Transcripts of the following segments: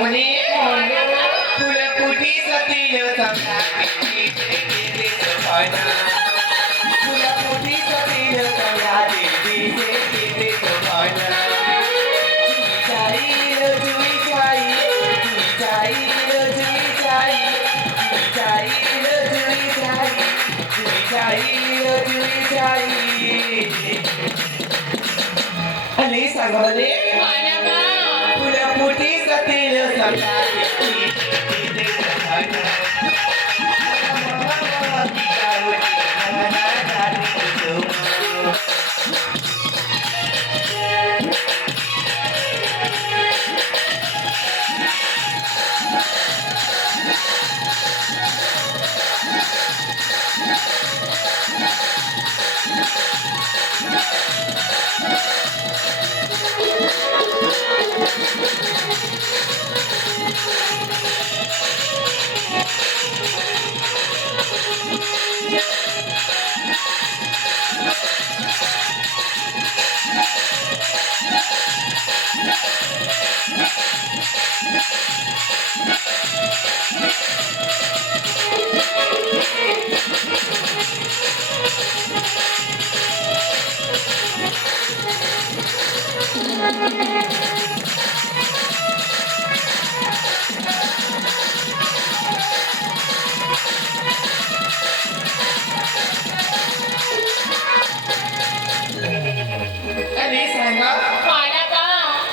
म्हणे फुलपुटी सतीय संगाती फुलपुटी सतीय संगाती देवी सोपाना जुई जाई आणि सांगा म्हणे फुलपुटी सतीय संगाती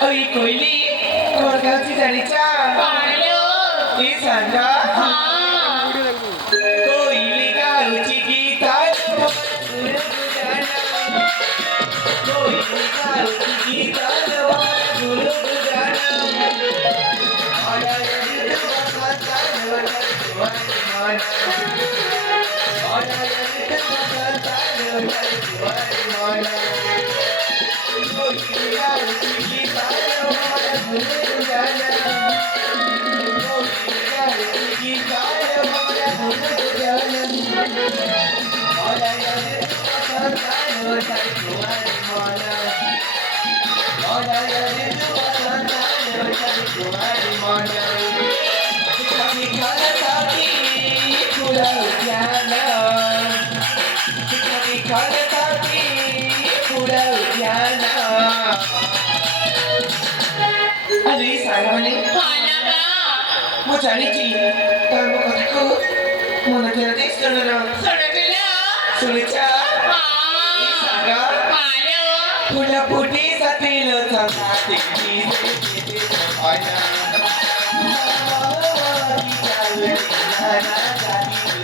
अई कोयली कोरगावची झाडीच्या ती सांगा कोयली गावची गीता कोयली गावची Gita Alis, ayaw ni. Mo cari kalau mau kataku mau nak kena tes dulu. Sulit ya. Isaga. Pula putih satilo sangat tinggi. Ayah. Kita lelaki